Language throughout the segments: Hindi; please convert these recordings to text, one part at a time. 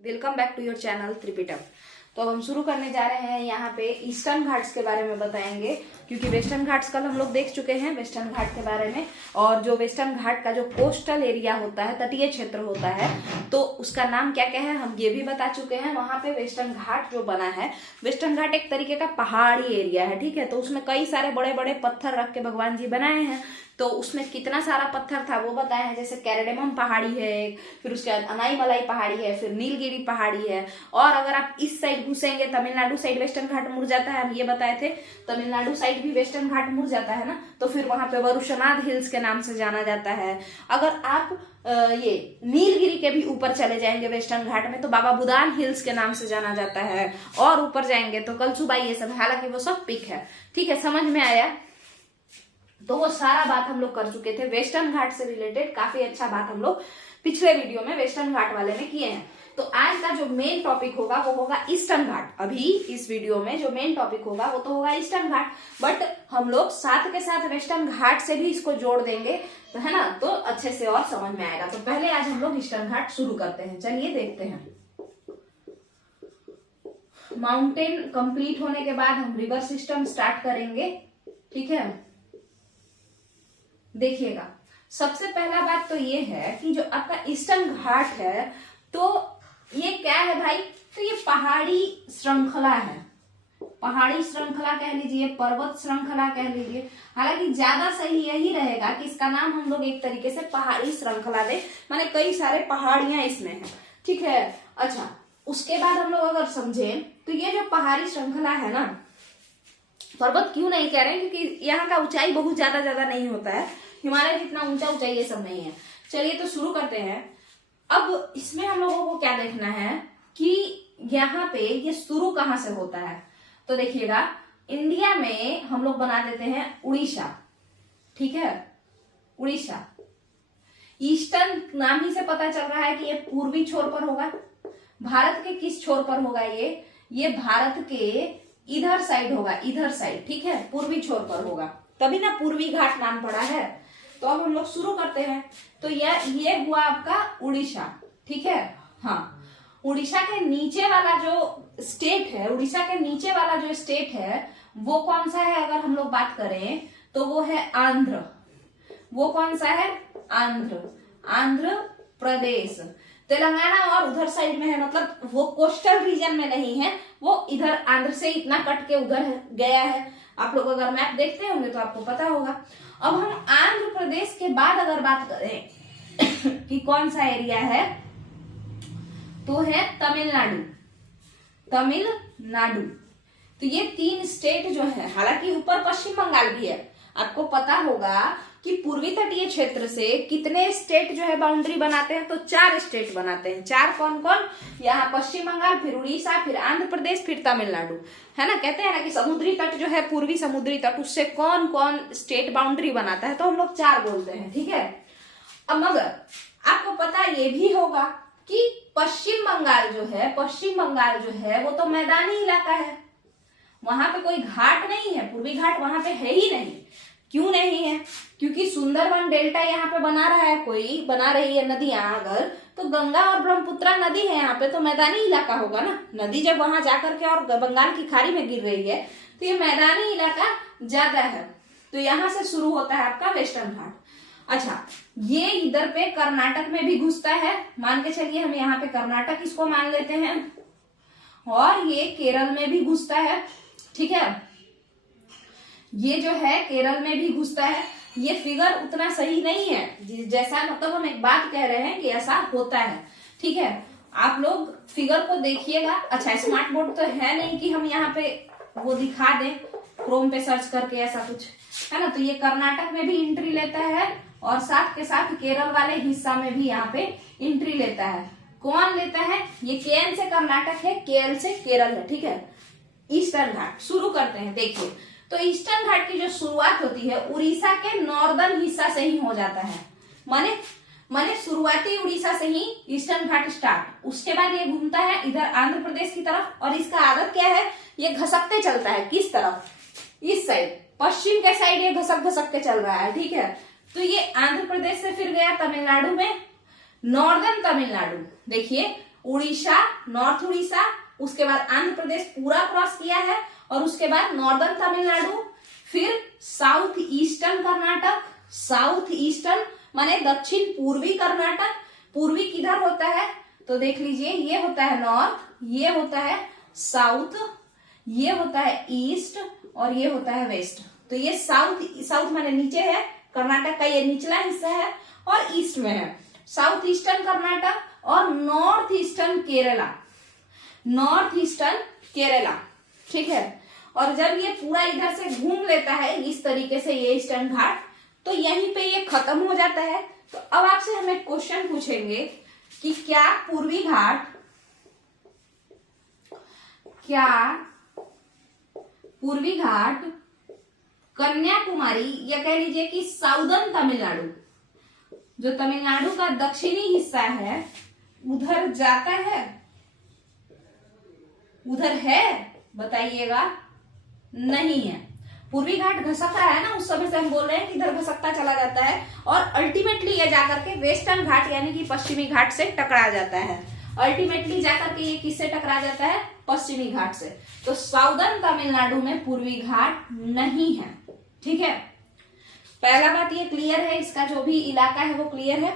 Welcome back to your channel Tripitaka. तो अब हम शुरू करने जा रहे हैं। यहाँ पे ईस्टर्न घाट्स के बारे में बताएंगे, क्योंकि वेस्टर्न घाट्स कल हम लोग देख चुके हैं वेस्टर्न घाट के बारे में। और जो वेस्टर्न घाट का जो कोस्टल एरिया होता है, तटीय क्षेत्र होता है, तो उसका नाम क्या क्या है हम ये भी बता चुके हैं। वहां पे वेस्टर्न घाट जो बना है, वेस्टर्न घाट एक तरीके का पहाड़ी एरिया है, ठीक है। तो उसमें कई सारे बड़े बड़े पत्थर रख के भगवान जी बनाए हैं। तो उसमें कितना सारा पत्थर था वो बताए हैं, जैसे कैरेडेमम पहाड़ी है, फिर उसके बाद अनाईमलाई पहाड़ी है, फिर नीलगिरी पहाड़ी है। और अगर आप इस साइड घुसेंगे, तमिलनाडु साइड वेस्टर्न घाट मुड़ जाता है, हम ये बताए थे। तमिलनाडु साइड भी वेस्टर्न घाट मुड़ जाता है ना, तो फिर वहां पे वरुशनाथ हिल्स के नाम से जाना जाता है। अगर आप ये नीलगिरी के भी ऊपर चले जाएंगे वेस्टर्न घाट में, तो बाबा बुदान हिल्स के नाम से जाना जाता है। और ऊपर जाएंगे तो कलसुबाई, ये सब, हालांकि वो सब पिक है, ठीक है। समझ में आया? तो वो सारा बात हम लोग कर चुके थे वेस्टर्न घाट से रिलेटेड। काफी अच्छा बात हम लोग पिछले वीडियो में वेस्टर्न घाट वाले में किए हैं। तो आज का जो मेन टॉपिक होगा वो होगा ईस्टर्न घाट। अभी इस वीडियो में जो मेन टॉपिक होगा वो तो होगा ईस्टर्न घाट, बट हम लोग साथ के साथ वेस्टर्न घाट से भी इसको जोड़ देंगे, तो है ना, तो अच्छे से और समझ में आएगा। तो पहले आज हम लोग ईस्टर्न घाट शुरू करते हैं। चलिए देखते हैं। माउंटेन कंप्लीट होने के बाद हम रिवर सिस्टम स्टार्ट करेंगे, ठीक है। देखिएगा, सबसे पहला बात तो ये है कि जो आपका ईस्टर्न घाट है, तो ये क्या है भाई? तो ये पहाड़ी श्रृंखला है। पहाड़ी श्रृंखला कह लीजिए, पर्वत श्रृंखला कह लीजिए। हालांकि ज्यादा सही यही रहेगा कि इसका नाम हम लोग एक तरीके से पहाड़ी श्रृंखला दे, माने कई सारे पहाड़ियां इसमें हैं, ठीक है। अच्छा, उसके बाद हम लोग अगर समझें तो ये जो पहाड़ी श्रृंखला है ना, पर्वत क्यों नहीं कह रहे हैं, क्योंकि यहाँ का ऊंचाई बहुत ज्यादा नहीं होता है, हिमालय जितना ऊंचा ऊंचाई ये सब नहीं है। चलिए तो शुरू करते हैं। अब इसमें हम लोगों को क्या देखना है कि यहाँ पे ये शुरू कहाँ से होता है। तो देखिएगा, इंडिया में हम लोग बना देते हैं उड़ीसा, ठीक है, उड़ीसा। ईस्टर्न नाम ही से पता चल रहा है कि ये पूर्वी छोर पर होगा। भारत के किस छोर पर होगा? ये भारत के इधर साइड होगा, इधर साइड, ठीक है, पूर्वी छोर पर होगा, तभी ना पूर्वी घाट नाम पड़ा है। तो अब हम लोग शुरू करते हैं। तो ये हुआ आपका उड़ीसा, ठीक है। हाँ, उड़ीसा के नीचे वाला जो स्टेट है, उड़ीसा के नीचे वाला जो स्टेट है वो कौन सा है? अगर हम लोग बात करें तो वो है आंध्र। वो कौन सा है? आंध्र प्रदेश। तेलंगाना और उधर साइड में है, मतलब वो कोस्टल रीजन में नहीं है, वो इधर आंध्र से इतना कट के उधर गया है। आप लोग अगर मैप देखते होंगे तो आपको पता होगा। अब हम आंध्र प्रदेश के बाद अगर बात करें कि कौन सा एरिया है, तो है तमिलनाडु। तो ये तीन स्टेट जो है, हालांकि ऊपर पश्चिम बंगाल भी है। आपको पता होगा कि पूर्वी तटीय क्षेत्र से कितने स्टेट जो है बाउंड्री बनाते हैं, तो 4 स्टेट बनाते हैं। 4 कौन कौन? यहाँ पश्चिम बंगाल, फिर उड़ीसा, फिर आंध्र प्रदेश, फिर तमिलनाडु, है ना। कहते हैं ना कि समुद्री तट जो है, पूर्वी समुद्री तट, उससे कौन कौन स्टेट बाउंड्री बनाता है, तो हम लोग 4 बोलते हैं, ठीक है। अब मगर आपको पता ये भी होगा कि पश्चिम बंगाल जो है वो तो मैदानी इलाका है, वहां पे कोई घाट नहीं है, पूर्वी घाट वहां पे है ही नहीं। क्यों नहीं है? क्योंकि सुंदरवन डेल्टा यहाँ पे बना रहा है, कोई बना रही है नदियां, अगर तो गंगा और ब्रह्मपुत्रा नदी है यहाँ पे, तो मैदानी इलाका होगा ना। नदी जब वहां जाकर के और बंगाल की खाड़ी में गिर रही है, तो ये मैदानी इलाका ज्यादा है। तो यहाँ से शुरू होता है आपका वेस्टर्न घाट। अच्छा, ये इधर पे कर्नाटक में भी घुसता है, मान के चलिए हम यहाँ पे कर्नाटक इसको मान लेते हैं, और ये केरल में भी घुसता है, ठीक है। ये जो है केरल में भी घुसता है। ये फिगर उतना सही नहीं है जैसा, मतलब हम एक बात कह रहे हैं कि ऐसा होता है, ठीक है। आप लोग फिगर को देखिएगा। अच्छा, स्मार्ट बोर्ड तो है नहीं कि हम यहाँ पे वो दिखा दें क्रोम पे सर्च करके, ऐसा कुछ है ना। तो ये कर्नाटक में भी एंट्री लेता है, और साथ के साथ केरल वाले हिस्सा में भी यहाँ पे एंट्री लेता है। कौन लेता है? ये केएन से कर्नाटक है, केएल से केरल है, ठीक है। ईस्टर्न घाट शुरू करते हैं। देखिए, तो ईस्टर्न घाट की जो शुरुआत होती है उड़ीसा के नॉर्दर्न हिस्सा से ही हो जाता है, माने शुरुआती उड़ीसा से ही ईस्टर्न घाट स्टार्ट। उसके बाद ये घूमता है इधर आंध्र प्रदेश की तरफ, और इसका आदत क्या है, ये घसकते चलता है। किस तरफ? इस साइड, पश्चिम के साइड ये घसक के चल रहा है, ठीक है। तो ये आंध्र प्रदेश से फिर गया तमिलनाडु में, नॉर्दर्न तमिलनाडु। देखिए, उड़ीसा, नॉर्थ उड़ीसा, उसके बाद आंध्र प्रदेश पूरा क्रॉस किया है, और उसके बाद नॉर्दर्न तमिलनाडु, फिर south eastern Karnataka, south eastern माने दक्षिण पूर्वी कर्नाटक। पूर्वी किधर होता है तो देख लीजिए, ये होता है नॉर्थ, ये होता है साउथ, ये होता है ईस्ट, और ये होता है वेस्ट। तो ये साउथ माने नीचे है, कर्नाटक का ये निचला हिस्सा है, और ईस्ट में है साउथ ईस्टर्न कर्नाटक, और north eastern Kerala, north eastern Kerala, ठीक है। और जब ये पूरा इधर से घूम लेता है इस तरीके से ये ईस्टर्न घाट, तो यहीं पे ये खत्म हो जाता है। तो अब आपसे हम एक क्वेश्चन पूछेंगे कि क्या पूर्वी घाट कन्याकुमारी, या कह लीजिए कि साउदर्न तमिलनाडु, जो तमिलनाडु का दक्षिणी हिस्सा है, उधर जाता है, उधर है? बताइएगा। नहीं है। पूर्वी घाट घसक रहा है ना, उस समय से हम बोल रहे हैं कि इधर घसकता चला जाता है, और अल्टीमेटली ये जाकर के वेस्टर्न घाट यानी कि पश्चिमी घाट से टकरा जाता है। अल्टीमेटली जाकर के ये किससे टकरा जाता है? पश्चिमी घाट से। तो साउदर्न तमिलनाडु में पूर्वी घाट नहीं है, ठीक है। पहला बात ये क्लियर है, इसका जो भी इलाका है वो क्लियर है,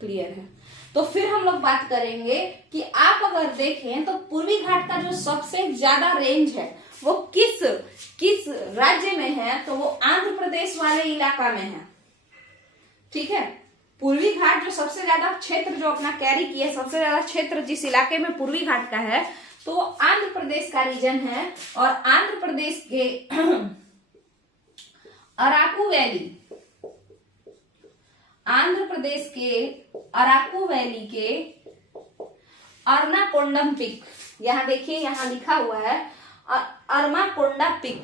क्लियर है। तो फिर हम लोग बात करेंगे कि आप अगर देखें तो पूर्वी घाट का जो सबसे ज्यादा रेंज है वो किस राज्य में है, तो वो आंध्र प्रदेश वाले इलाका में है, ठीक है। पूर्वी घाट जो सबसे ज्यादा क्षेत्र जो अपना कैरी किया, सबसे ज्यादा क्षेत्र जिस इलाके में पूर्वी घाट का है, तो वो आंध्र प्रदेश का रीजन है। और आंध्र प्रदेश के अराकू वैली, आंध्र प्रदेश के अराकू वैली के अर्नाकोंडम पिक, यहां देखिए यहां लिखा हुआ है अरमाकोंडा पिक,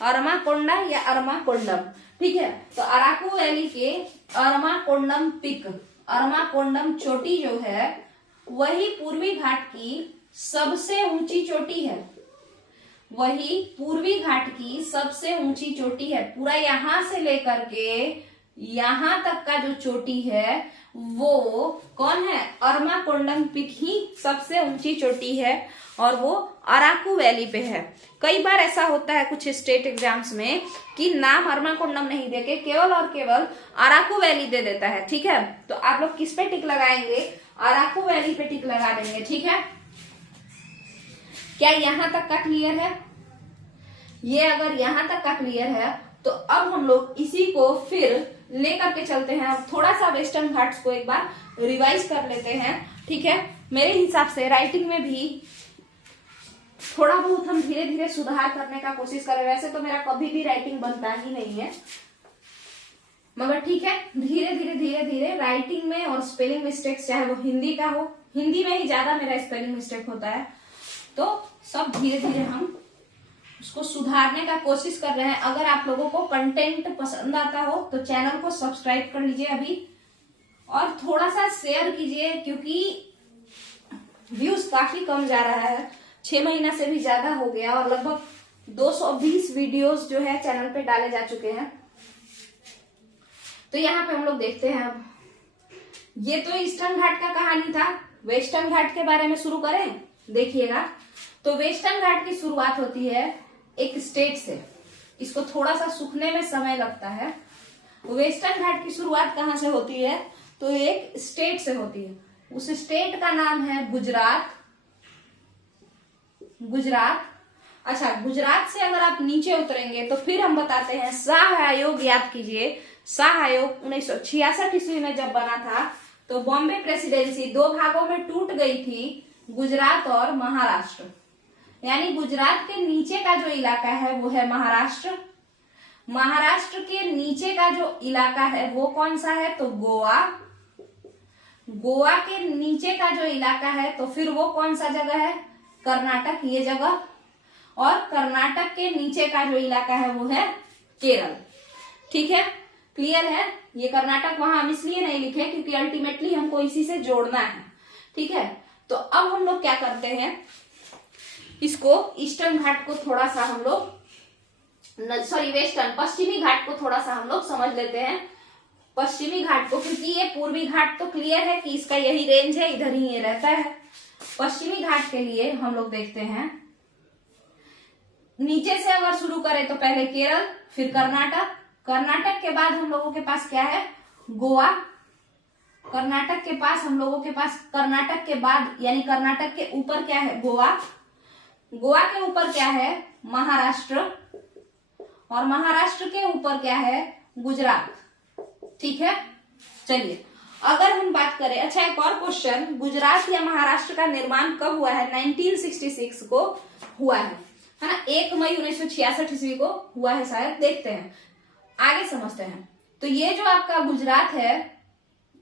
अरमाकोंडा या अरमाकोंडम, ठीक है। तो अराकू वैली के अरमाकोंडम पिक, अरमाकोंडम चोटी जो है वही पूर्वी घाट की सबसे ऊंची चोटी है, वही पूर्वी घाट की सबसे ऊंची चोटी है। पूरा यहां से लेकर के यहां तक का जो चोटी है वो कौन है? अरमाकोंडम पिक ही सबसे ऊंची चोटी है, और वो अराकू वैली पे है। कई बार ऐसा होता है कुछ स्टेट एग्जाम्स में कि नाम अरमाकोंडम नहीं देके केवल और केवल अराकू वैली दे देता है, ठीक है। तो आप लोग किस पे टिक लगाएंगे? अराकू वैली पे टिक लगा देंगे, ठीक है। क्या यहां तक का क्लियर है? ये अगर यहां तक का क्लियर है तो अब हम लोग इसी को फिर लेकर के चलते हैं। अब थोड़ा सा वेस्टर्न घाट्स को एक बार रिवाइज कर लेते हैं, ठीक है। मेरे हिसाब से राइटिंग में भी थोड़ा बहुत हम धीरे धीरे सुधार करने का कोशिश करें। वैसे तो मेरा कभी भी राइटिंग बनता ही नहीं है, मगर ठीक है, धीरे धीरे राइटिंग में और स्पेलिंग मिस्टेक्स, चाहे वो हिंदी का हो, हिंदी में ही ज्यादा मेरा स्पेलिंग मिस्टेक होता है, तो सब धीरे धीरे हम उसको सुधारने का कोशिश कर रहे हैं। अगर आप लोगों को कंटेंट पसंद आता हो तो चैनल को सब्सक्राइब कर लीजिए अभी, और थोड़ा सा शेयर कीजिए, क्योंकि व्यूज काफी कम जा रहा है, 6 महीना से भी ज्यादा हो गया, और लगभग 220 वीडियोस जो है चैनल पे डाले जा चुके हैं। तो यहाँ पे हम लोग देखते हैं। अब ये तो ईस्टर्न घाट का कहानी था, वेस्टर्न घाट के बारे में शुरू करें। देखिएगा, तो वेस्टर्न घाट की शुरुआत होती है एक स्टेट से, इसको थोड़ा सा सूखने में समय लगता है। वेस्टर्न घाट की शुरुआत कहाँ से होती है? तो एक स्टेट से होती है, उस स्टेट का नाम है गुजरात। गुजरात, अच्छा, गुजरात से अगर आप नीचे उतरेंगे तो फिर हम बताते हैं शाह आयोग। याद कीजिए, शाह आयोग 1966 ईस्वी में जब बना था तो बॉम्बे प्रेसिडेंसी 2 भागों में टूट गई थी, गुजरात और महाराष्ट्र। यानी गुजरात के नीचे का जो इलाका है वो है महाराष्ट्र, महाराष्ट्र के नीचे का जो इलाका है वो कौन सा है? तो गोवा। गोवा के नीचे का जो इलाका है तो फिर वो कौन सा जगह है? कर्नाटक, ये जगह। और कर्नाटक के नीचे का जो इलाका है वो है केरल, ठीक है, क्लियर है। ये कर्नाटक वहां हम इसलिए नहीं लिखे क्योंकि अल्टीमेटली हमको इसी से जोड़ना है, ठीक है। तो अब हम लोग क्या करते हैं, इसको ईस्टर्न घाट को थोड़ा सा हम लोग, वेस्टर्न पश्चिमी घाट को थोड़ा सा हम लोग समझ लेते हैं। पश्चिमी घाट को, क्योंकि ये पूर्वी घाट तो क्लियर है कि इसका यही रेंज है, इधर ही ये रहता है। पश्चिमी घाट के लिए हम लोग देखते हैं, नीचे से अगर शुरू करें तो पहले केरल, फिर कर्नाटक, कर्नाटक के बाद हम लोगों के पास क्या है, गोवा, कर्नाटक के पास हम लोगों के पास, कर्नाटक के बाद यानी कर्नाटक के ऊपर क्या है, गोवा, गोवा के ऊपर क्या है, महाराष्ट्र, और महाराष्ट्र के ऊपर क्या है, गुजरात। ठीक है, चलिए अगर हम बात करें, अच्छा एक और क्वेश्चन, गुजरात या महाराष्ट्र का निर्माण कब हुआ है, 1966 को हुआ है ना, 1 मई 1966 ईस्वी को हुआ है शायद, देखते हैं आगे समझते हैं। तो ये जो आपका गुजरात है,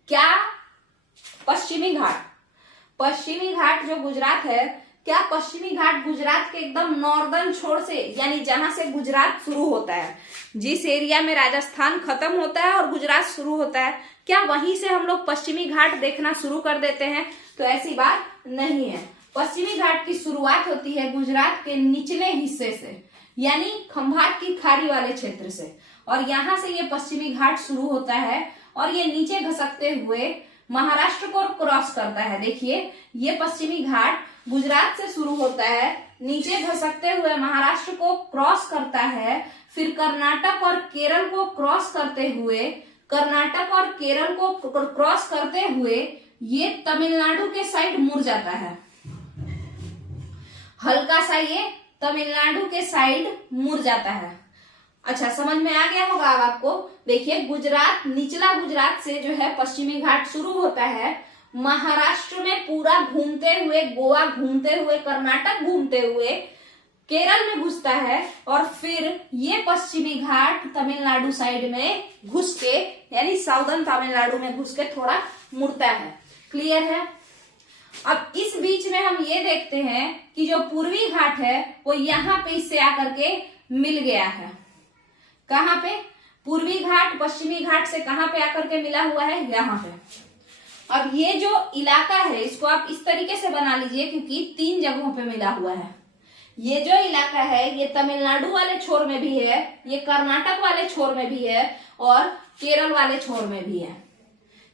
क्या पश्चिमी घाट, पश्चिमी घाट जो गुजरात है, क्या पश्चिमी घाट गुजरात के एकदम नॉर्दर्न छोर से, यानी जहां से गुजरात शुरू होता है, जिस एरिया में राजस्थान खत्म होता है और गुजरात शुरू होता है, क्या वहीं से हम लोग पश्चिमी घाट देखना शुरू कर देते हैं? तो ऐसी बात नहीं है। पश्चिमी घाट की शुरुआत होती है गुजरात के निचले हिस्से से, यानी खंभात की खाड़ी वाले क्षेत्र से, और यहाँ से ये पश्चिमी घाट शुरू होता है और ये नीचे घसकते हुए महाराष्ट्र को क्रॉस करता है। देखिए ये पश्चिमी घाट गुजरात से शुरू होता है, नीचे घसकते हुए महाराष्ट्र को क्रॉस करता है, फिर कर्नाटक और केरल को क्रॉस करते हुए, कर्नाटक और केरल को क्रॉस करते हुए ये तमिलनाडु के साइड मुड़ जाता है, हल्का सा ये तमिलनाडु के साइड मुड़ जाता है। अच्छा समझ में आ गया होगा अब आपको। देखिए गुजरात, निचला गुजरात से जो है पश्चिमी घाट शुरू होता है, महाराष्ट्र में पूरा घूमते हुए, गोवा घूमते हुए, कर्नाटक घूमते हुए केरल में घुसता है, और फिर ये पश्चिमी घाट तमिलनाडु साइड में घुस के, यानी साउदर्न तमिलनाडु में घुस के थोड़ा मुड़ता है। क्लियर है? अब इस बीच में हम ये देखते हैं कि जो पूर्वी घाट है वो यहाँ पे इससे आकर के मिल गया है। कहाँ पे? पूर्वी घाट पश्चिमी घाट से कहाँ पे आकर के मिला हुआ है? यहाँ पे। अब ये जो इलाका है इसको आप इस तरीके से बना लीजिए, क्योंकि 3 जगहों पे मिला हुआ है। ये जो इलाका है ये तमिलनाडु वाले छोर में भी है, ये कर्नाटक वाले छोर में भी है, और केरल वाले छोर में भी है।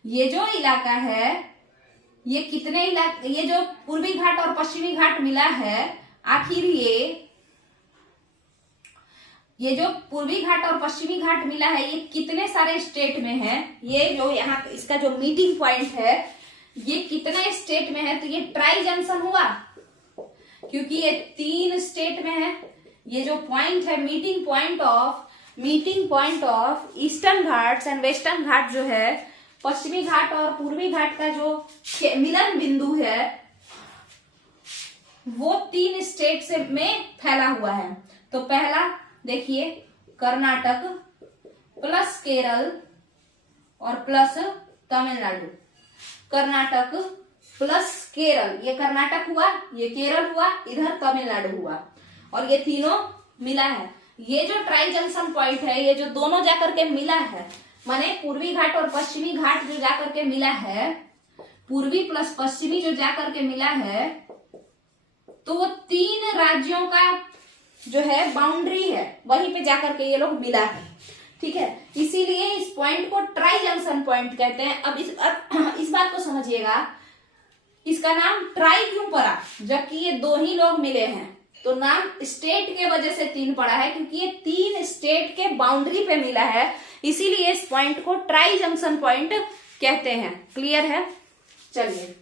ये जो इलाका है, ये कितने इलाके, ये जो पूर्वी घाट और पश्चिमी घाट मिला है, आखिर ये जो पूर्वी घाट और पश्चिमी घाट मिला है ये कितने सारे स्टेट में है? ये जो यहाँ इसका जो मीटिंग पॉइंट है ये कितने स्टेट में है? तो ये ट्राई जंक्शन हुआ, क्योंकि ये 3 स्टेट में है। ये जो पॉइंट है meeting point of eastern Ghats and western Ghat जो है, पश्चिमी घाट और पूर्वी घाट का जो मिलन बिंदु है वो 3 स्टेट से में फैला हुआ है। तो पहला देखिए कर्नाटक प्लस केरल और प्लस तमिलनाडु, कर्नाटक प्लस केरल, ये कर्नाटक हुआ, ये केरल हुआ, इधर तमिलनाडु हुआ, और ये तीनों मिला है। ये जो ट्राई जंक्शन पॉइंट है, ये जो दोनों जाकर के मिला है, माने पूर्वी घाट और पश्चिमी घाट जो जाकर के मिला है, पूर्वी प्लस पश्चिमी जो जाकर के मिला है, तो वो 3 राज्यों का जो है बाउंड्री है, वहीं पे जाकर के ये लोग मिला है। ठीक है, इसीलिए इस पॉइंट को ट्राई जंक्शन पॉइंट कहते हैं। अब इस बात को समझिएगा, इसका नाम ट्राई क्यों पड़ा, जबकि ये 2 ही लोग मिले हैं? तो नाम स्टेट के वजह से 3 पड़ा है, क्योंकि ये 3 स्टेट के बाउंड्री पे मिला है, इसीलिए इस पॉइंट को ट्राई जंक्शन पॉइंट कहते हैं। क्लियर है? चलिए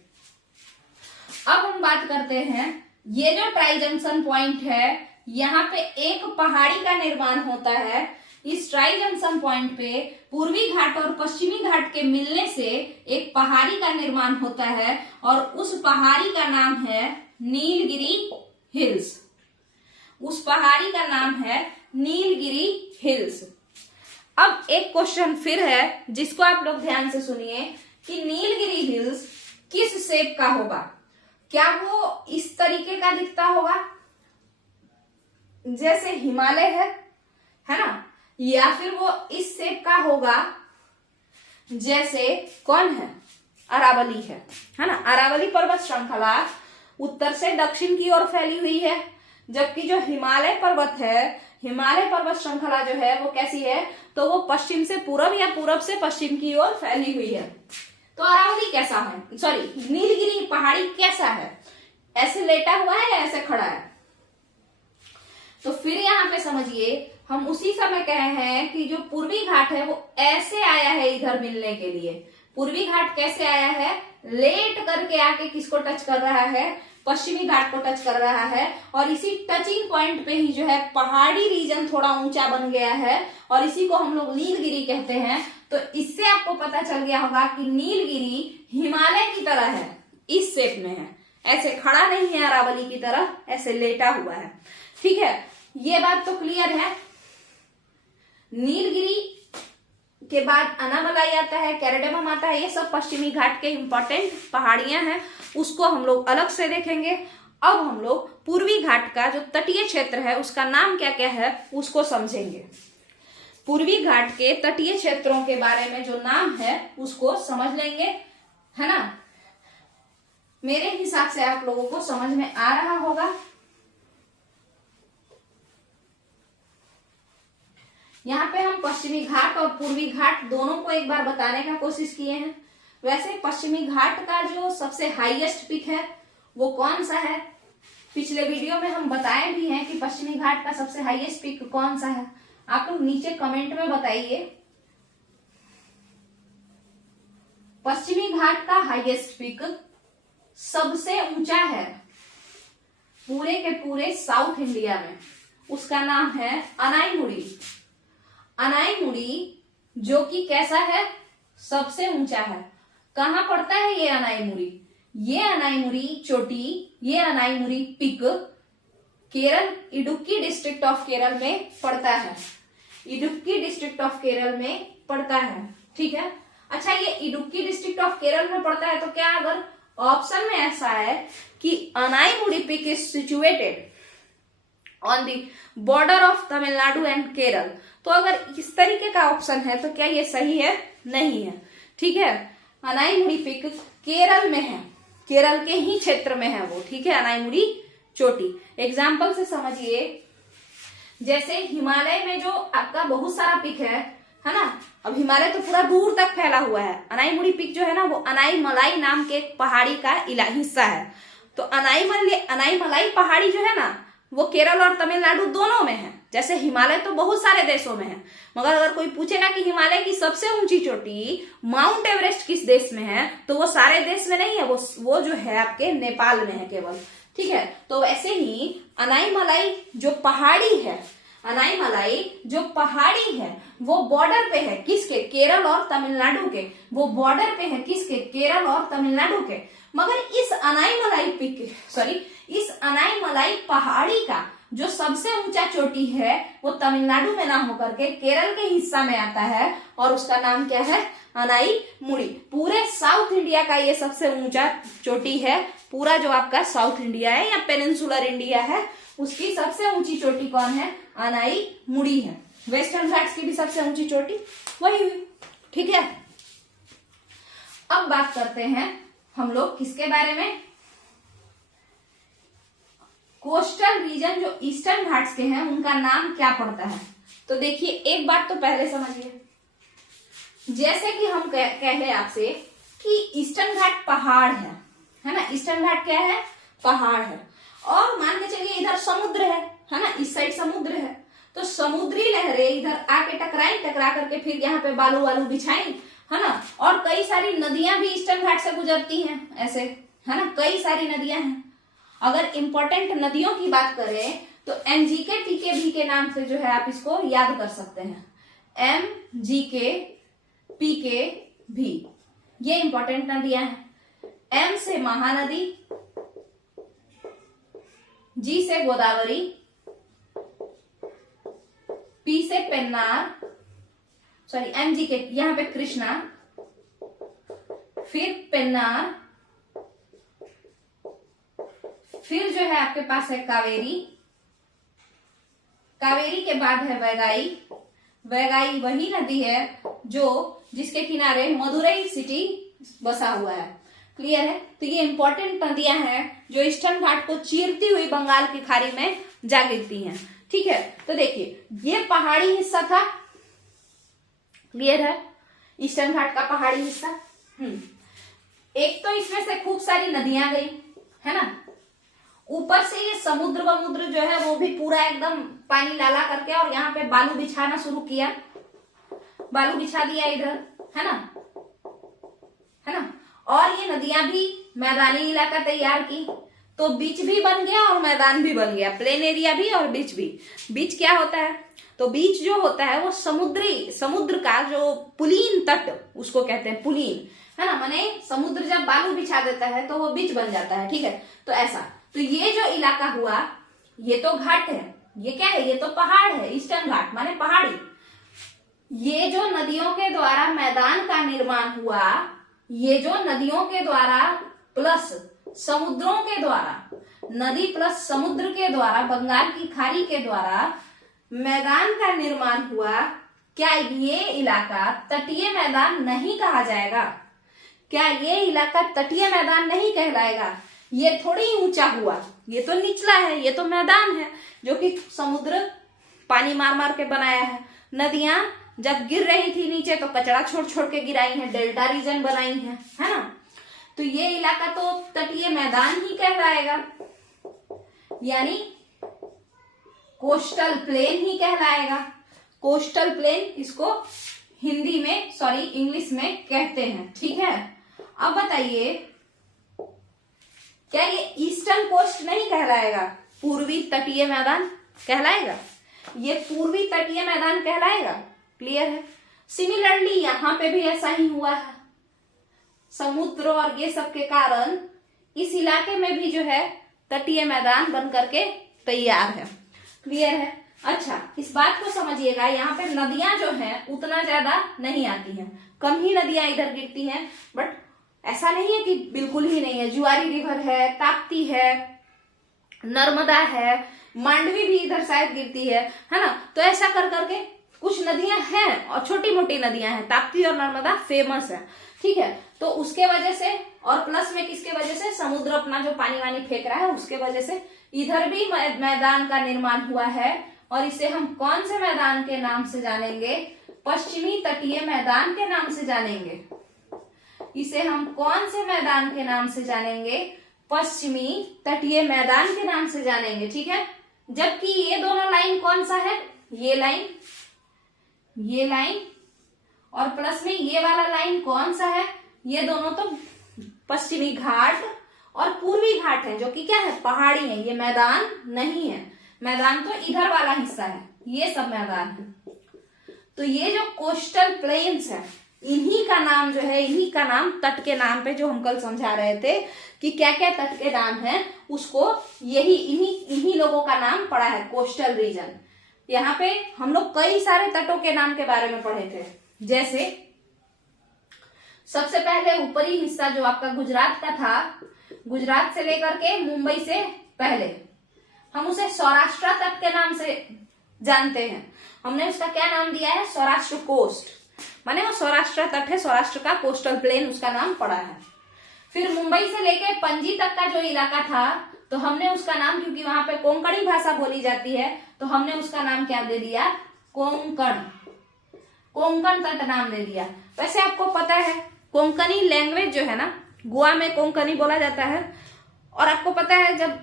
अब हम बात करते हैं, ये जो ट्राई जंक्शन पॉइंट है यहाँ पे एक पहाड़ी का निर्माण होता है। इस ट्राई जंक्शन पॉइंट पे पूर्वी घाट और पश्चिमी घाट के मिलने से एक पहाड़ी का निर्माण होता है, और उस पहाड़ी का नाम है नीलगिरी हिल्स। उस पहाड़ी का नाम है नीलगिरी हिल्स। अब एक क्वेश्चन फिर है जिसको आप लोग ध्यान से सुनिए कि नीलगिरी हिल्स किस शेप का होगा? क्या वो इस तरीके का दिखता होगा जैसे हिमालय है ना, या फिर वो इस शेप का होगा जैसे कौन है, अरावली है ना। अरावली पर्वत श्रृंखला उत्तर से दक्षिण की ओर फैली हुई है, जबकि जो हिमालय पर्वत है, हिमालय पर्वत श्रृंखला जो है वो कैसी है? तो वो पश्चिम से पूरब या पूरब से पश्चिम की ओर फैली हुई है। तो अरावली कैसा है, सॉरी नीलगिरी पहाड़ी कैसा है? ऐसे लेटा हुआ है या ऐसे खड़ा है। तो फिर यहाँ पे समझिए हम उसी समय कहे हैं कि जो पूर्वी घाट है वो ऐसे आया है इधर मिलने के लिए। पूर्वी घाट कैसे आया है, लेट करके आके किसको टच कर रहा है, पश्चिमी घाट को टच कर रहा है, और इसी टचिंग पॉइंट पे ही जो है पहाड़ी रीजन थोड़ा ऊंचा बन गया है और इसी को हम लोग नीलगिरी कहते हैं। तो इससे आपको पता चल गया होगा कि नीलगिरी हिमालय की तरह है, इस शेप में है, ऐसे खड़ा नहीं है अरावली की तरह, ऐसे लेटा हुआ है। ठीक है, ये बात तो क्लियर है। नीलगिरी के बाद अनामलाई आता है, कैरेडमम आता है, ये सब पश्चिमी घाट के इंपॉर्टेंट पहाड़ियां हैं, उसको हम लोग अलग से देखेंगे। अब हम लोग पूर्वी घाट का जो तटीय क्षेत्र है उसका नाम क्या क्या है उसको समझेंगे। पूर्वी घाट के तटीय क्षेत्रों के बारे में जो नाम है उसको समझ लेंगे, है ना। मेरे हिसाब से आप लोगों को समझ में आ रहा होगा। यहाँ पे हम पश्चिमी घाट और पूर्वी घाट दोनों को एक बार बताने का कोशिश किए हैं। वैसे पश्चिमी घाट का जो सबसे हाईएस्ट पिक है वो कौन सा है, पिछले वीडियो में हम बताए भी हैं कि पश्चिमी घाट का सबसे हाईएस्ट पिक कौन सा है। आप लोग नीचे कमेंट में बताइए पश्चिमी घाट का हाईएस्ट पिक सबसे ऊंचा है पूरे के पूरे साउथ इंडिया में, उसका नाम है अनाईमुड़ी। अनाईमुड़ी जो कि कैसा है, सबसे ऊंचा है। कहां पड़ता है ये अनाईमुड़ी, ये अनाईमुड़ी चोटी, ये Anamudi peak Kerala Idukki district of Kerala में पड़ता है, इडुक्की डिस्ट्रिक्ट ऑफ केरल में पड़ता है। ठीक है, अच्छा ये इडुक्की डिस्ट्रिक्ट ऑफ केरल में पड़ता है तो क्या अगर ऑप्शन में ऐसा है कि Anamudi peak is situated on the border of Tamil Nadu and Kerala, तो अगर इस तरीके का ऑप्शन है तो क्या ये सही है, नहीं है। ठीक है, अनाईमुड़ी पिक केरल में है, केरल के ही क्षेत्र में है वो। ठीक है, अनाईमुड़ी चोटी। एग्जाम्पल से समझिए, जैसे हिमालय में जो आपका बहुत सारा पिक है ना, अब हिमालय तो पूरा दूर तक फैला हुआ है, अनाईमुड़ी पिक जो है ना वो अनाईमलाई नाम के पहाड़ी का हिस्सा है। तो अनाईमलाई पहाड़ी जो है ना वो केरल और तमिलनाडु दोनों में है। जैसे हिमालय तो बहुत सारे देशों में है, मगर अगर कोई पूछेगा कि हिमालय की सबसे ऊंची चोटी माउंट एवरेस्ट किस देश में है, तो वो सारे देश में नहीं है, वो जो है आपके नेपाल में है केवल। ठीक है, तो वैसे ही अनाईमलाई जो पहाड़ी है, अनाईमलाई जो पहाड़ी है वो बॉर्डर पे है किसके, केरल और तमिलनाडु के, वो बॉर्डर पे है किसके, केरल और तमिलनाडु के। मगर इस अनाईमलाई पहाड़ी का जो सबसे ऊंचा चोटी है वो तमिलनाडु में ना होकर के केरल के हिस्सा में आता है और उसका नाम क्या है, अनाईमुड़ी। पूरे साउथ इंडिया का ये सबसे ऊंचा चोटी है, पूरा जो आपका साउथ इंडिया है या पेनिनसुलर इंडिया है उसकी सबसे ऊंची चोटी कौन है, अनाईमुड़ी है। वेस्टर्न घाट्स की भी सबसे ऊंची चोटी वही हुई। ठीक है, अब बात करते हैं हम लोग किसके बारे में, कोस्टल रीजन जो ईस्टर्न घाट्स के हैं उनका नाम क्या पड़ता है। तो देखिए एक बात तो पहले समझिए, जैसे कि हम कहे आपसे कि ईस्टर्न घाट पहाड़ है ना, ईस्टर्न घाट क्या है, पहाड़ है, और मान के चलिए इधर समुद्र है ना, इस साइड समुद्र है, तो समुद्री लहरें इधर आके टकराई, टकरा करके फिर यहाँ पे बालू वालू बिछाई, है ना, और कई सारी नदियां भी ईस्टर्न घाट से गुजरती हैं ऐसे, है ना, कई सारी नदियां हैं। अगर इंपॉर्टेंट नदियों की बात करें तो एमजीके टीके भी के नाम से जो है आप इसको याद कर सकते हैं, एमजीके पीके भी, ये इंपॉर्टेंट नदियां हैं। एम से महानदी, जी से गोदावरी, पी से पेन्नार, सॉरी एमजीके यहां पे कृष्णा, फिर पेन्नार, फिर जो है आपके पास है कावेरी, कावेरी के बाद है वैगाई, वैगाई वही नदी है जिसके किनारे मदुरई सिटी बसा हुआ है। क्लियर है, तो ये इंपॉर्टेंट नदियां हैं जो ईस्टर्न घाट को चीरती हुई बंगाल की खाड़ी में जा गिरती हैं। ठीक है, तो देखिए ये पहाड़ी हिस्सा था, क्लियर है, ईस्टर्न घाट का पहाड़ी हिस्सा। एक तो इसमें से खूब सारी नदियां गई, है ना, ऊपर से ये समुद्र वमुद्र जो है वो भी पूरा एकदम पानी लाला करके, और यहाँ पे बालू बिछाना शुरू किया, बालू बिछा दिया इधर, है ना, है ना। और ये नदियां भी मैदानी इलाका तैयार की, तो बीच भी बन गया और मैदान भी बन गया, प्लेन एरिया भी और बीच भी। बीच क्या होता है, तो बीच जो होता है वो समुद्र का जो पुलीन तट उसको कहते हैं, पुलीन, है ना, माने समुद्र जब बालू बिछा देता है तो वो बीच बन जाता है, ठीक है। तो ऐसा, तो ये जो इलाका हुआ ये तो घाट है, ये क्या है, ये तो पहाड़ है, ईस्टर्न घाट माने पहाड़ी। ये जो नदियों के द्वारा मैदान का निर्माण हुआ, ये जो नदियों के द्वारा प्लस समुद्रों के द्वारा, नदी प्लस समुद्र के द्वारा, बंगाल की खाड़ी के द्वारा मैदान का निर्माण हुआ, क्या ये इलाका तटीय मैदान नहीं कहा जाएगा? क्या ये इलाका तटीय मैदान नहीं कहलाएगा? ये थोड़ी ऊंचा हुआ, ये तो निचला है, ये तो मैदान है जो कि समुद्र पानी मार मार के बनाया है। नदियां जब गिर रही थी नीचे तो कचरा छोड़ छोड़ के गिराई है, डेल्टा रीजन बनाई है ना। तो ये इलाका तो तटीय मैदान ही कहलाएगा, यानी कोस्टल प्लेन ही कहलाएगा। कोस्टल प्लेन इसको हिंदी में, सॉरी इंग्लिश में कहते हैं, ठीक है। अब बताइए, क्या ये ईस्टर्न कोस्ट नहीं कहलाएगा? पूर्वी तटीय मैदान कहलाएगा, ये पूर्वी तटीय मैदान कहलाएगा। क्लियर है। सिमिलरली यहां पे भी ऐसा ही हुआ है, समुद्र और ये सब के कारण इस इलाके में भी जो है तटीय मैदान बन करके तैयार है। क्लियर है। अच्छा, इस बात को समझिएगा, यहाँ पे नदियां जो हैं उतना ज्यादा नहीं आती हैं, कम ही नदियां इधर गिरती हैं, बट ऐसा नहीं है कि बिल्कुल ही नहीं है। जुआरी रिवर है, ताप्ती है, नर्मदा है, मांडवी भी इधर शायद गिरती है ना। तो ऐसा कर करके कुछ नदियां हैं और छोटी मोटी नदियां हैं, ताप्ती और नर्मदा फेमस है, ठीक है। तो उसके वजह से, और प्लस में किसके वजह से, समुद्र अपना जो पानी वानी फेंक रहा है उसके वजह से इधर भी मैदान का निर्माण हुआ है। और इसे हम कौन से मैदान के नाम से जानेंगे? पश्चिमी तटीय मैदान के नाम से जानेंगे। इसे हम कौन से मैदान के नाम से जानेंगे? पश्चिमी तटीय मैदान के नाम से जानेंगे, ठीक है। जबकि ये दोनों लाइन कौन सा है, ये लाइन और प्लस में ये वाला लाइन कौन सा है, ये दोनों तो पश्चिमी घाट और पूर्वी घाट है, जो कि क्या है, पहाड़ी है। ये मैदान नहीं है, मैदान तो इधर वाला हिस्सा है, ये सब मैदान है। तो ये जो कोस्टल प्लेन्स है, इन्हीं का नाम जो है, इन्हीं का नाम तट के नाम पे, जो हम कल समझा रहे थे कि क्या क्या तट के नाम है, उसको यही इन्हीं लोगों का नाम पड़ा है, कोस्टल रीजन। यहाँ पे हम लोग कई सारे तटों के नाम के बारे में पढ़े थे, जैसे सबसे पहले ऊपरी हिस्सा जो आपका गुजरात का था, गुजरात से लेकर के मुंबई से पहले हम उसे सौराष्ट्र तट के नाम से जानते हैं। हमने उसका क्या नाम दिया है, सौराष्ट्र कोस्ट, माने वो सौराष्ट्र तट है, सौराष्ट्र का कोस्टल प्लेन उसका नाम पड़ा है। फिर मुंबई से लेके पणजी तक का जो इलाका था, तो हमने उसका नाम, क्योंकि वहां पे कोंकणी भाषा बोली जाती है, तो हमने उसका नाम क्या दे दिया, कोंकण तट नाम दे दिया। वैसे आपको पता है कोंकणी लैंग्वेज जो है ना, गोवा में कोंकणी बोला जाता है। और आपको पता है जब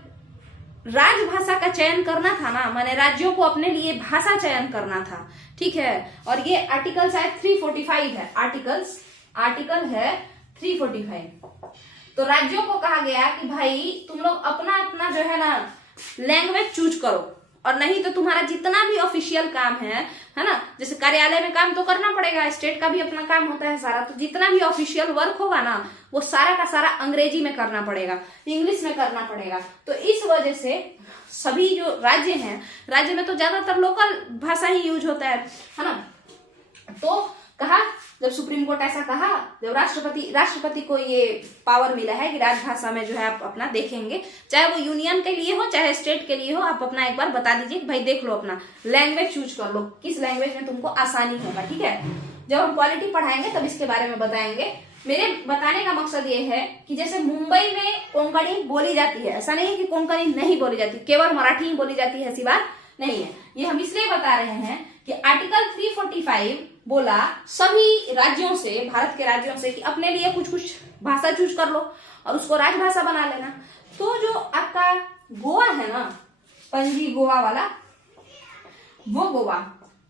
राजभाषा का चयन करना था ना, माने राज्यों को अपने लिए भाषा चयन करना था, ठीक है। और ये आर्टिकल शायद 345 है, आर्टिकल है 345। तो राज्यों को कहा गया कि भाई तुम लोग अपना अपना जो है ना लैंग्वेज चूज करो, और नहीं तो तुम्हारा जितना भी ऑफिशियल काम है ना, जैसे कार्यालय में काम तो करना पड़ेगा, स्टेट का भी अपना काम होता है सारा, तो जितना भी ऑफिशियल वर्क होगा ना, वो सारा का सारा अंग्रेजी में करना पड़ेगा, इंग्लिश में करना पड़ेगा। तो इस वजह से सभी जो राज्य हैं, राज्य में तो ज्यादातर लोकल भाषा ही यूज होता है ना। तो कहा, जब सुप्रीम कोर्ट ऐसा कहा, जब राष्ट्रपति को ये पावर मिला है कि राजभाषा में जो है आप अपना देखेंगे, चाहे वो यूनियन के लिए हो चाहे स्टेट के लिए हो, आप अपना एक बार बता दीजिए कि भाई देख लो, अपना लैंग्वेज चूज कर लो, किस लैंग्वेज में तुमको आसानी होगा, ठीक है। जब हम पॉलिटी पढ़ाएंगे तब इसके बारे में बताएंगे। मेरे बताने का मकसद ये है कि जैसे मुंबई में कोंकणी बोली जाती है, ऐसा नहीं है कि कोंकणी नहीं बोली जाती, केवल मराठी ही बोली जाती है, ऐसी बात नहीं है। ये हम इसलिए बता रहे हैं कि आर्टिकल 345 बोला सभी राज्यों से, भारत के राज्यों से, कि अपने लिए कुछ कुछ भाषा चूज कर लो और उसको राजभाषा बना लेना। तो जो आपका गोवा है ना, पणजी गोवा वाला, वो गोवा,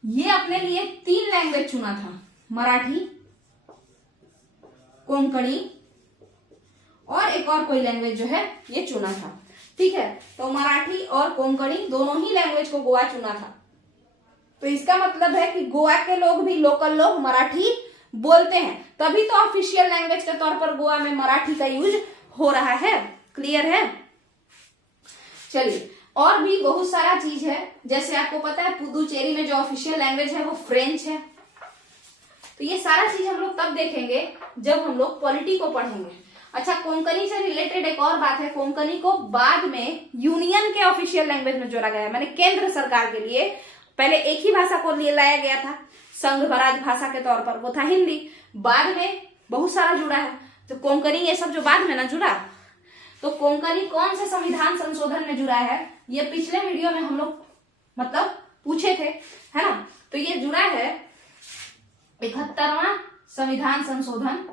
ये अपने लिए 3 लैंग्वेज चुना था, मराठी, कोंकणी और एक और कोई लैंग्वेज जो है ये चुना था। ठीक है, तो मराठी और कोंकणी दोनों ही लैंग्वेज को गोवा चुना था। तो इसका मतलब है कि गोवा के लोग भी, लोकल लोग मराठी बोलते हैं, तभी तो ऑफिशियल लैंग्वेज के तौर पर गोवा में मराठी का यूज हो रहा है। क्लियर है? चलिए, और भी बहुत सारा चीज है, जैसे आपको पता है पुदुचेरी में जो ऑफिशियल लैंग्वेज है वो फ्रेंच है। तो ये सारा चीज हम लोग तब देखेंगे जब हम लोग पॉलिटी को पढ़ेंगे। अच्छा, कोंकणी से रिलेटेड एक और बात है, कोंकणी को बाद में यूनियन के ऑफिशियल लैंग्वेज में जोड़ा गया है, माने केंद्र सरकार के लिए पहले एक ही भाषा को लिए लाया गया था संघ राज भाषा के तौर पर, वो था हिंदी, बाद में बहुत सारा जुड़ा है। तो कोंकणी ये सब जो बाद में ना जुड़ा, तो कोंकणी कौन से संविधान संशोधन में जुड़ा है, ये पिछले वीडियो में हम लोग मतलब पूछे थे, है ना। तो ये जुड़ा है 71वां संविधान संशोधन,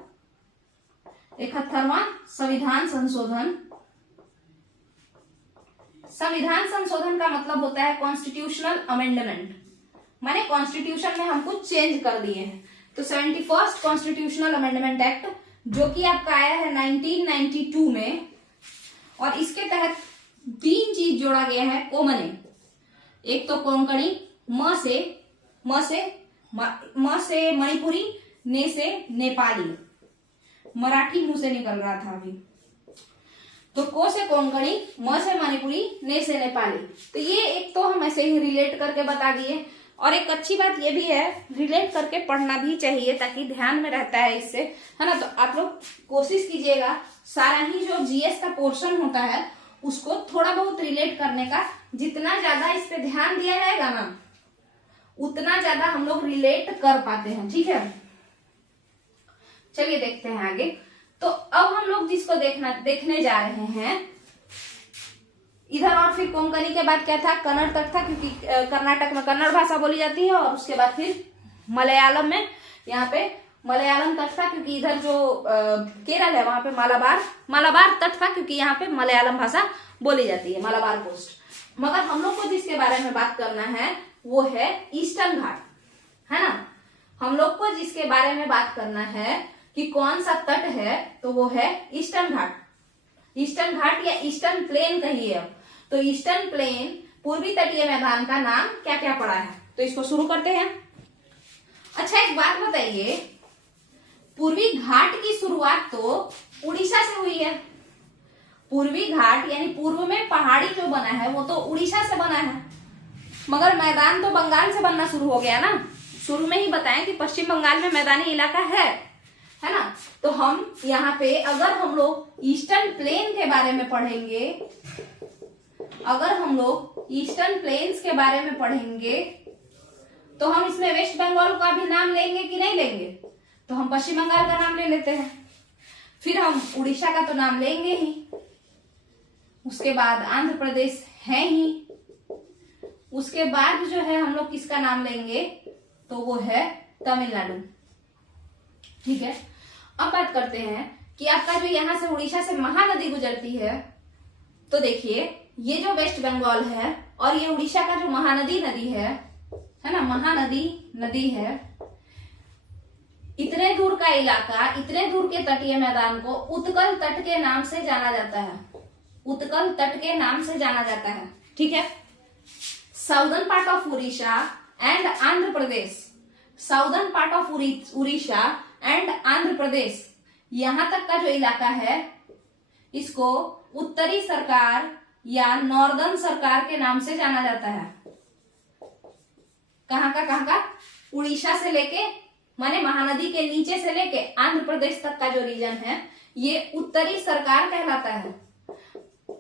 71वां संविधान संशोधन। संविधान संशोधन का मतलब होता है कॉन्स्टिट्यूशनल अमेंडमेंट, माने कॉन्स्टिट्यूशन में हम कुछ चेंज कर दिए हैं। तो 71st कॉन्स्टिट्यूशनल अमेंडमेंट एक्ट जो कि आपका आया है 1992 में, और इसके तहत 3 चीज जोड़ा गया है कॉमन। एक तो कोंकणी, म से मणिपुरी, ने से नेपाली, मराठी मुंह से निकल रहा था अभी, तो को से कोंकणी, म से मणिपुरी, ने से नेपाली। तो ये एक तो हम ऐसे ही रिलेट करके बता दिए, और एक अच्छी बात ये भी है रिलेट करके पढ़ना भी चाहिए ताकि ध्यान में रहता है इससे, है ना। तो आप लोग कोशिश कीजिएगा सारा ही जो जीएस का पोर्शन होता है उसको थोड़ा बहुत रिलेट करने का, जितना ज्यादा इस पे ध्यान दिया जाएगा ना उतना ज्यादा हम लोग रिलेट कर पाते हैं। ठीक है, चलिए देखते हैं आगे। तो अब हम लोग जिसको देखने जा रहे हैं इधर, और फिर कोंकणी के बाद क्या था, कन्नड़ तक था, क्योंकि कर्नाटक में कन्नड़ भाषा बोली जाती है, और उसके बाद फिर मलयालम में, यहाँ पे मलयालम तट था, क्योंकि इधर जो केरल है वहां पे मालाबार तट था, क्योंकि यहाँ पे मलयालम भाषा बोली जाती है, मालाबार कोस्ट। मगर हम लोग को जिसके बारे में बात करना है वो है ईस्टर्न घाट, है ना। हम लोग को जिसके बारे में बात करना है कि कौन सा तट है, तो वो है ईस्टर्न घाट। ईस्टर्न घाट या ईस्टर्न प्लेन कहिए अब। तो ईस्टर्न प्लेन, पूर्वी तटीय मैदान का नाम क्या क्या पड़ा है, तो इसको शुरू करते हैं। अच्छा, एक बात बताइए, पूर्वी घाट की शुरुआत तो उड़ीसा से हुई है। पूर्वी घाट यानी पूर्व में पहाड़ी जो बना है वो तो उड़ीसा से बना है, मगर मैदान तो बंगाल से बनना शुरू हो गया ना। शुरू में ही बताएं कि पश्चिम बंगाल में मैदानी इलाका है ना। तो हम यहाँ पे अगर हम लोग ईस्टर्न प्लेन के बारे में पढ़ेंगे, अगर हम लोग ईस्टर्न प्लेन्स के बारे में पढ़ेंगे तो हम इसमें वेस्ट बंगाल का भी नाम लेंगे कि नहीं लेंगे, तो हम पश्चिम बंगाल का नाम ले लेते हैं, फिर हम उड़ीसा का तो नाम लेंगे ही, उसके बाद आंध्र प्रदेश है ही, उसके बाद जो है हम लोग किसका नाम लेंगे, तो वो है तमिलनाडु। ठीक है, अब बात करते हैं कि आपका जो यहाँ से उड़ीसा से महानदी गुजरती है, तो देखिए ये जो वेस्ट बंगाल है और ये उड़ीसा का जो महानदी नदी है ना, महानदी नदी है, इतने दूर का इलाका, इतने दूर के तटीय मैदान को उत्कल तट के नाम से जाना जाता है, उत्कल तट के नाम से जाना जाता है। ठीक है, southern part of Orissa and Andhra Pradesh, southern part of Orissa and Andhra Pradesh, यहां तक का जो इलाका है इसको उत्तरी सरकार या नॉर्दर्न सरकार के नाम से जाना जाता है। कहां का उड़ीसा से लेके, माने महानदी के नीचे से लेके आंध्र प्रदेश तक का जो रीजन है ये उत्तरी सरकार कहलाता है।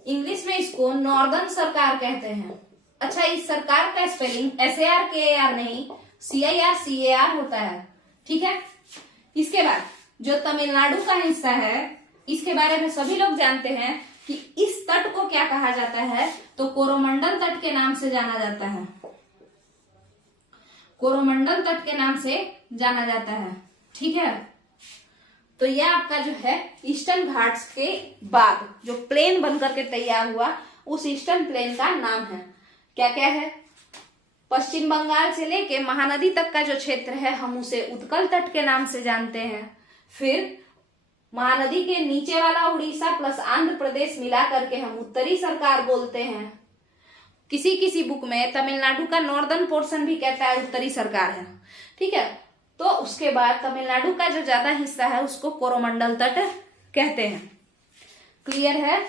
इंग्लिश में इसको नॉर्दर्न सरकार कहते हैं। अच्छा, इस सरकार का स्पेलिंग SARKAR नहीं, CIRCAR होता है। ठीक है, इसके बाद जो तमिलनाडु का हिस्सा है इसके बारे में सभी लोग जानते हैं कि इस तट को क्या कहा जाता है, तो कोरोमंडल तट के नाम से जाना जाता है, कोरोमंडल तट के नाम से जाना जाता है। ठीक है, तो यह आपका जो है ईस्टर्न घाट्स के बाद जो प्लेन बनकर के तैयार हुआ उस ईस्टर्न प्लेन का नाम है। क्या क्या है? पश्चिम बंगाल से लेके महानदी तक का जो क्षेत्र है हम उसे उत्कल तट के नाम से जानते हैं। फिर महानदी के नीचे वाला उड़ीसा प्लस आंध्र प्रदेश मिला करके हम उत्तरी सरकार बोलते हैं। किसी किसी बुक में तमिलनाडु का नॉर्दर्न पोर्शन भी कहता है उत्तरी सरकार है, ठीक है। तो उसके बाद तमिलनाडु का जो ज्यादा हिस्सा है उसको कोरोमंडल तट कहते हैं। क्लियर है?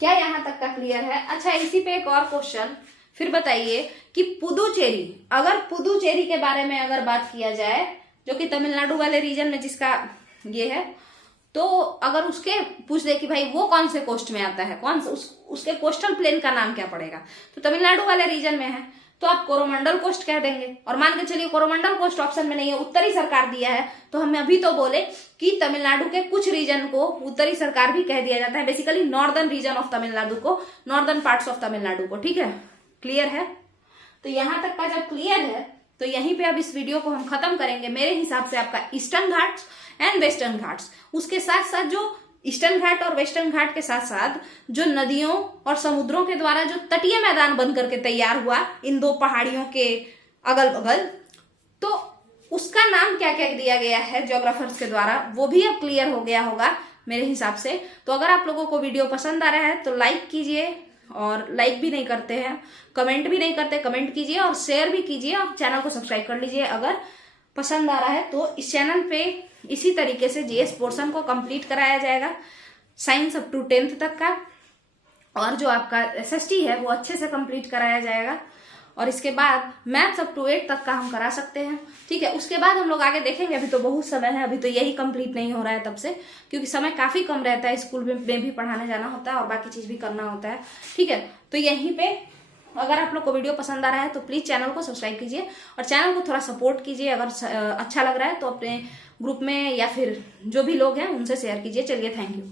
क्या यहां तक का क्लियर है? अच्छा, इसी पे एक और क्वेश्चन। फिर बताइए कि पुदुचेरी, अगर पुदुचेरी के बारे में अगर बात किया जाए, जो कि तमिलनाडु वाले रीजन में जिसका ये है, तो अगर उसके पूछ दे कि भाई वो कौन से कोस्ट में आता है, कौन सा उसके कोस्टल प्लेन का नाम क्या पड़ेगा, तो तमिलनाडु वाले रीजन में है तो आप कोरोमंडल कोस्ट कह देंगे। और मान के चलिए कोरोमंडल कोस्ट ऑप्शन में नहीं है, उत्तरी सरकार दिया है, तो हम अभी तो बोले कि तमिलनाडु के कुछ रीजन को उत्तरी सरकार भी कह दिया जाता है, basically northern region of Tamil Nadu को, नॉर्दर्न पार्ट्स ऑफ तमिलनाडु को। ठीक है, क्लियर है? तो यहां तक का जब क्लियर है तो यहीं पे अब इस वीडियो को हम खत्म करेंगे। मेरे हिसाब से आपका eastern Ghats and western Ghats, उसके साथ साथ जो ईस्टर्न घाट और वेस्टर्न घाट के साथ साथ जो नदियों और समुद्रों के द्वारा जो तटीय मैदान बन करके तैयार हुआ इन दो पहाड़ियों के अगल बगल, तो उसका नाम क्या क्या दिया गया है ज्योग्राफर्स के द्वारा, वो भी अब क्लियर हो गया होगा मेरे हिसाब से। तो अगर आप लोगों को वीडियो पसंद आ रहा है तो लाइक कीजिए, और लाइक भी नहीं करते हैं, कमेंट भी नहीं करते, कमेंट कीजिए और शेयर भी कीजिए, और चैनल को सब्सक्राइब कर लीजिए अगर पसंद आ रहा है। तो इस चैनल पे इसी तरीके से जीएस पोर्शन को कंप्लीट कराया जाएगा, साइंस अप टू 10th तक का, और जो आपका एसएसटी है वो अच्छे से कंप्लीट कराया जाएगा, और इसके बाद मैथ्स अप टू 8 तक का हम करा सकते हैं। ठीक है, उसके बाद हम लोग आगे देखेंगे, अभी तो बहुत समय है, अभी तो यही कंप्लीट नहीं हो रहा है तब से, क्योंकि समय काफी कम रहता है, स्कूल में भी पढ़ाने जाना होता है और बाकी चीज भी करना होता है। ठीक है, तो यहीं पे अगर आप लोग को वीडियो पसंद आ रहा है तो प्लीज चैनल को सब्सक्राइब कीजिए और चैनल को थोड़ा सपोर्ट कीजिए। अगर अच्छा लग रहा है तो अपने ग्रुप में या फिर जो भी लोग हैं उनसे शेयर कीजिए। चलिए, थैंक यू।